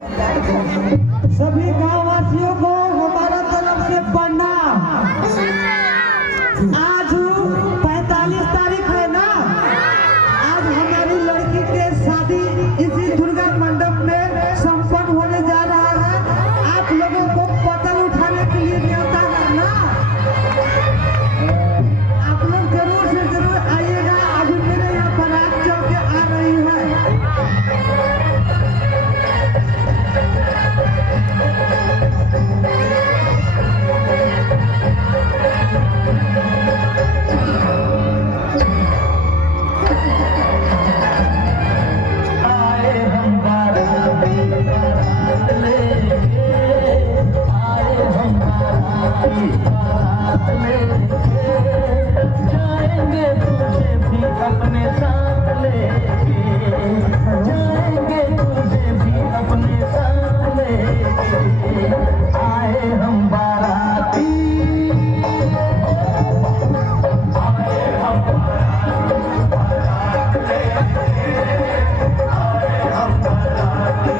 सभी गाँव वासियों को हमारा तरफ से प्रणाम। आज 45 तारीख है ना, आज हमारी लड़की के शादी इसी दुर्गा मंडप में संपन्न होने जा रहा है। आप लोगों को पतंग उठाने के लिए न्योता करना, आप लोग जरूर से जरूर आइएगा। अभी मेरे यहाँ बारात चल के आ रही है। जाएंगे तुझे भी अपने साथ लेके, जाएंगे तुझे भी अपने साथ लेके, आए हम बाराती, आए हम बारात लेके, आए हम बाराती,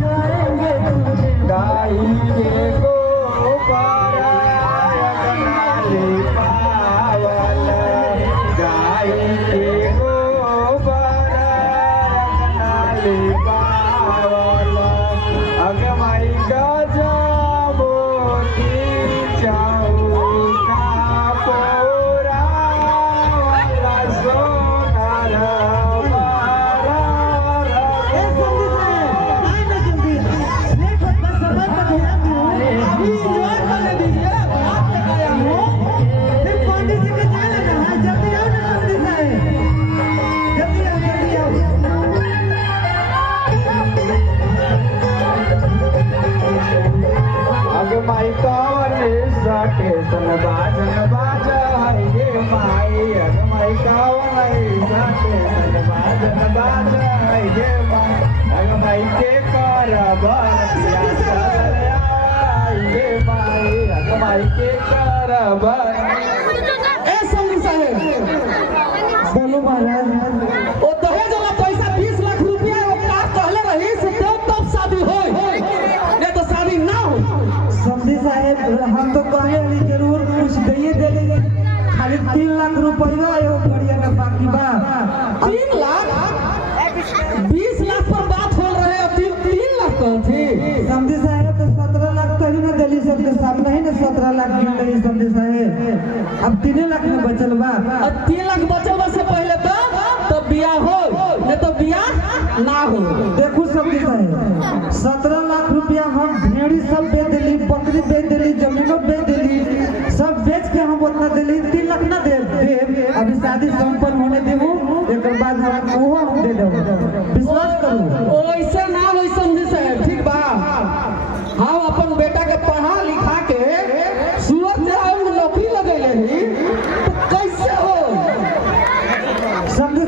जाएंगे तुझे गाएंगे बोलो महाराज, वो दहेज वाला पैसा 20 लाख रुपया वो काश कहले रही से तब शादी होई, नहीं तो शादी ना हो। समझी साहेब, हम तो कहे अभी जरूर कुछ दे देंगे। खाली 3 लाख रुपया एगो बढ़िया का बाकी बा। 3 लाख 20 लाख पर बात हो रहे अब 3 लाख कौन थी? समझी साहेब, तो 17 लाख तो ही ना दिल्ली सबके सामने ही ना 17 लाख गिन रही। समझी साहेब, अब 3 लाख में बचल बा। और 3 लाख बचल बा से पहले तो बियाह हो, नहीं तो बियाह ना हो। देखो समझी साहेब, 17 लाख रुपया हम भेड़ी सब बेच दिली, बकरी बेच दिली, जमीनों बेच दिली, सब बेच के हम उतना दिली। 3 लाख ना दे अभी शादी संपन्न होने देबू, एक बाद हम दे देबो। विश्वास करो। ऐसे ना हो समझी साहब, ठीक बा। हम अपन बेटा के पढ़ा लिखा के सूरत में नौकरी लगेले ही तो कैसे हो? समझे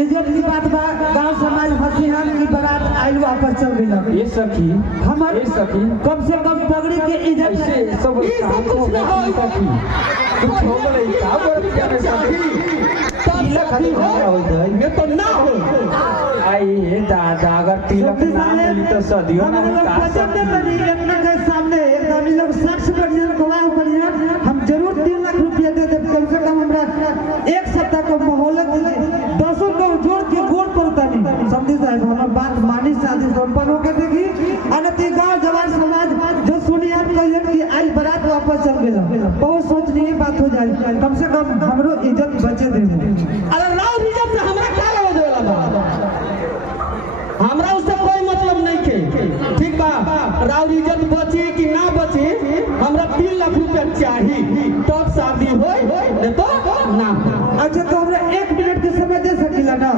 इज्जत की बात बा। गांव समाज हंसी हम की बारात आइल वापस चल गई। ये सखी हमारे सखी कम से कम पगड़ी के इज्जत ऐसे सब कुछ ना हो सखी कुछ हो गई का बोल क्या सखी तिलक खाली हो गई ये तो ना हो। आई ये दादा अगर तिलक ना मिली तो सदियों ना का के सामने एकदम लोग साक्ष बढ़िया गवाह बढ़िया हम जरूर 3 लाख रुपया दे देब। कम से कम हमरा एक सप्ताह का माहौल 10 को जोड़ के गोड़ पड़ता नहीं। समझी साहब, हमारा बात मानी, शादी संपन्न होकर देखी। अनति गाँव जवान समाज जो सुनी हम कहिए कि आज बारात वापस चल गया, बहुत सोचनीय बात हो जाए। कम से कम हमरो इज्जत बचे दे। अरे राव इज्जत से हमरा क्या लेवे देला बा? हमरा उससे कोई मतलब नहीं के, ठीक बा। राव इज्जत बची कि ना बची, हमरा 3 लाख रुपया चाहिए तब शादी होई, नहीं तो ना। अच्छा, तो हमरा 1 मिनट के समय दे सकीला ना?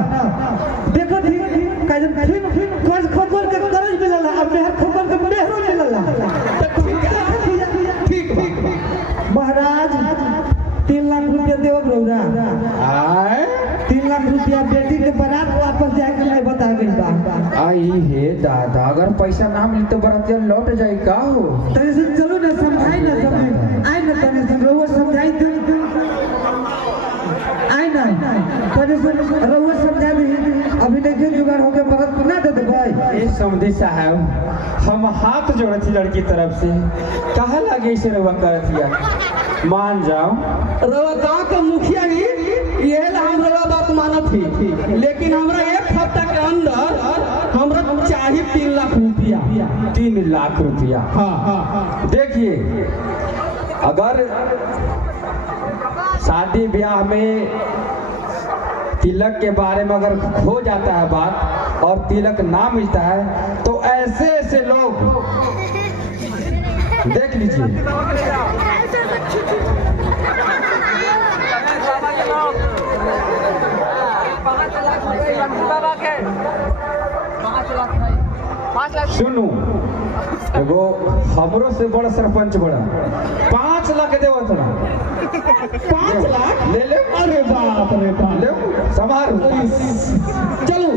देखो ठीक कर्ज खबर के कर्ज मिलला, अब मेहर खबर के मेहरो मिलला। ठीक महाराज 3 लाख रुपया देव रौरा। 3 लाख रुपया बेटी के बारात वापस जाए के नहीं बता गई बा। आई हे दादा अगर पैसा ना मिली तो बारात लौट जाए का हो? तने से चलो ना, समझाई ना, समझ आई ना, तने से रहुआ समझाई दे आई ना, तने से रहुआ समझा दे। अभी देखिए जुगाड़ होके मरद को ना दे देबै। ए समधी साहब हम हाथ जोड़त थी लड़की तरफ से कहा लगे इसे रवा करत हिया मान जाओ। रवा गाँव के मुखिया ही ये हम रवा बात मानत थी, लेकिन हमरा एक हफ्ता के अंदर हमरा चाहिए 3 लाख रुपया। 3 लाख रुपया। हाँ। देखिए अगर शादी ब्याह में तिलक के बारे में अगर हो जाता है बात और तिलक ना मिलता है तो ऐसे ऐसे लोग देख लीजिए। सुनू एगो हमरो से बड़ा सरपंच बड़ा 5 लाख देव थोड़ा 5 लाख ले ले। अरे बाप रे बाप। ले संभाल चलो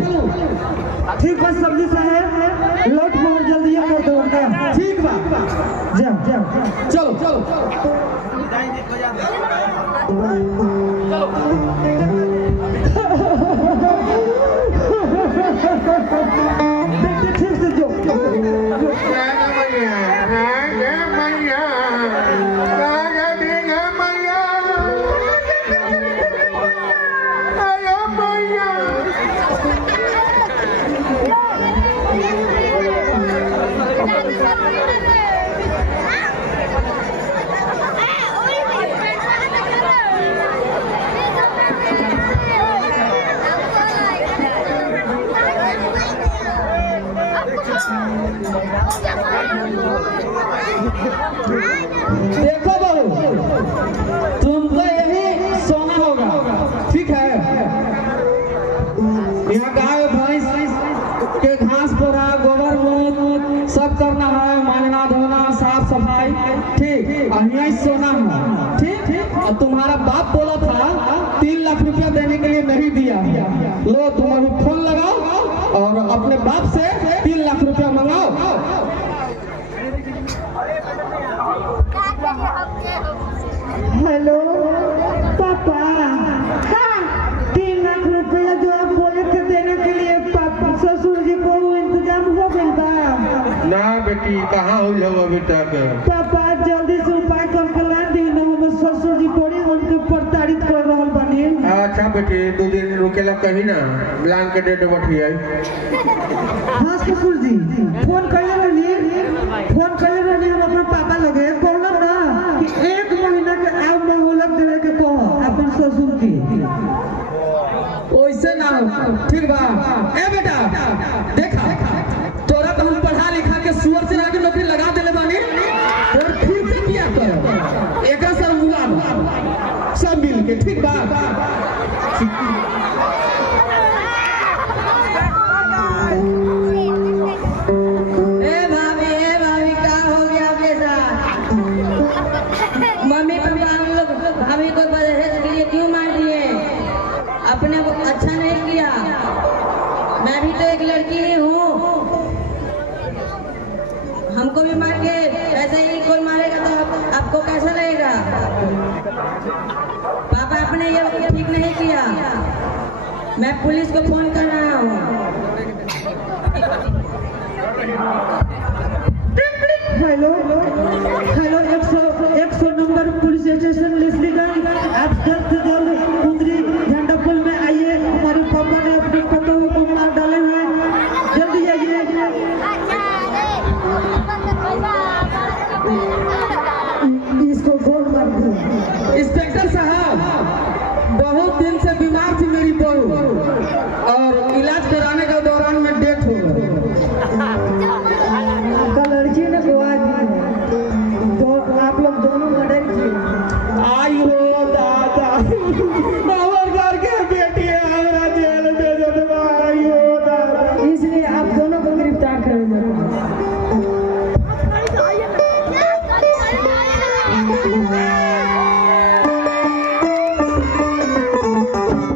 ठीक बा सब्जी साहब लौट मोहर जल्दी कर दो उनका। ठीक बा, जाओ चलो। देखते ठीक से जो देखो बहू, तुमको यही सोना होगा, ठीक है। यहाँ गाय भैंस के घास पोरा गोबर मूत सब करना है, मानना धोना साफ सफाई, ठीक। और यही सोना है, ठीक। और तुम्हारा बाप बोला था 3 लाख रुपया देने के लिए नहीं दिया। लो तुम अभी फोन लगाओ और अपने बाप से 3 लाख रुपया मंगाओ। हेलो पापा, हाँ 3 लाख रुपया जो आप बोले थे देने के लिए पापा ससुर जी को इंतजाम हो गई बा? ना बेटी कहाँ हुई हो अभी तक। पापा जल्दी से उपाय करके ला दी ना, हम ससुर जी बड़ी उनके प्रताड़ित कर रहल बानी। अच्छा बेटी 2 दिन रुकेला कहीं ना प्लान के डेट बैठिए। हाँ ससुर जी फोन कर रहनी हम अपना पापा लगे कहना ना कि 1 महीना के आव मोहलत देवे के कहो अपन ससुर की। वैसे ना हो, ठीक बा। ए बेटा देखा तोरा तो हम पढ़ा लिखा के सुअर से आके नौकरी लगा देले बानी, और फिर से किया कर एक सर बुला सब मिल के, ठीक बा। ए भाभी क्या हो गया आपके साथ? मम्मी पापा हम लोग भाभी को दहेज के लिए क्यों मार दिए? अपने को अच्छा नहीं किया। मैं भी तो एक लड़की ही हूँ, हमको भी मार के ऐसे ही कोई मारेगा तो आपको कैसा लगेगा? पापा आपने ये ठीक नहीं किया, मैं पुलिस को फोन कर रहा हूँ। हेलो 100 नंबर पुलिस स्टेशन लिस्टलीगंज। आप जल्द से जल्द कुंदरी झंडा पुल में आइए, हमारे पापा ने अपने पतों को मार डाले हैं, जल्दी आइए। इसको गोल मार दो। इंस्पेक्टर साहब बहुत दिन से बीमार